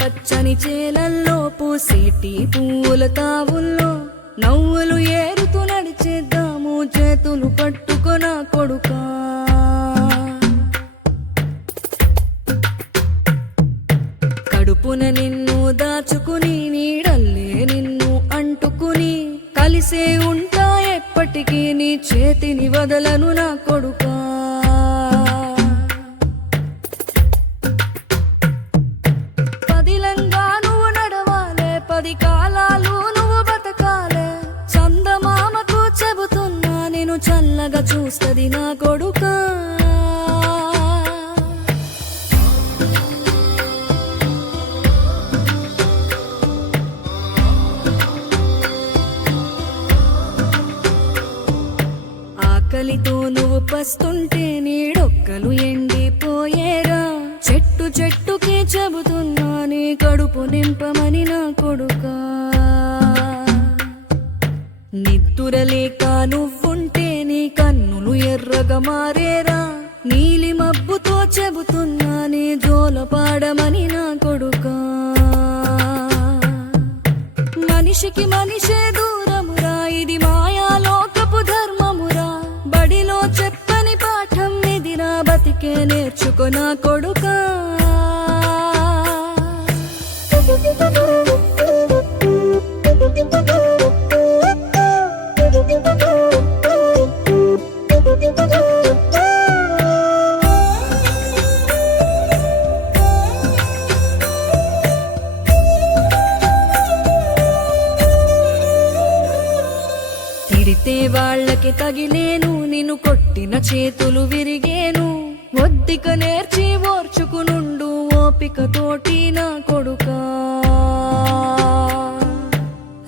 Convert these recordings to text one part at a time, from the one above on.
పచ్చని చేలల్లో పూసేటి పూల తావుల్లో నవ్వులు ఏరుతూ నడిచేద్దాము చేతులు పట్టుకొన కొడుకా. కడుపున నిన్ను దాచుకుని నీడల్లే నిన్ను అంటుకుని కలిసే ఉంటా ఎప్పటికీ నీ చేతిని వదలను నా కొడుకా. పదిలంగా నువ్వు నడవాలే, 10 కాలాలు నువ్వు బతకాలే. చందమామకు చెబుతున్నా నేను చల్లగా చూస్తది నా కొడుకా. ఆకలితో నువ్వు పస్తుంటే నీడొక్కలు ఎండిపోయేరా. చెట్టు చెట్టుకి చెబుతున్నా నీ కడుపు నింపమని నా కొడుకా. నిద్దురలేక నువ్వుంటే నీ కన్నులు ఎర్రగా మారేరా. నీలి మబ్బుతో చెబుతున్నా నీ జోల పాడమని నా కొడుకా. మనిషికి మనిషే దూరమురా, ఇది మాయాలోకపు ధర్మమురా. బడిలో చెప్పని పాఠం ఇదిరా, బతికే నేర్చుకో నా కొడుకా. తిడితే వాళ్ళకి తగిలేను, నిన్ను కొట్టిన చేతులు విరిగేను. ఒద్దిక నేర్చి ఓర్చుకునుండు ఓపిక తోటి నా కొడుకా.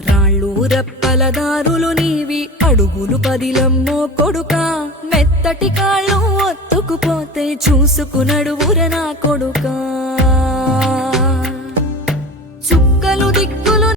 రాళ్ళు రప్పల దారులు నీవి, అడుగులు 10లమ్మో కొడుకా. మెత్తటి కాళ్ళు ఒత్తుకుపోతే చూసుకునడువుర నా కొడుకా.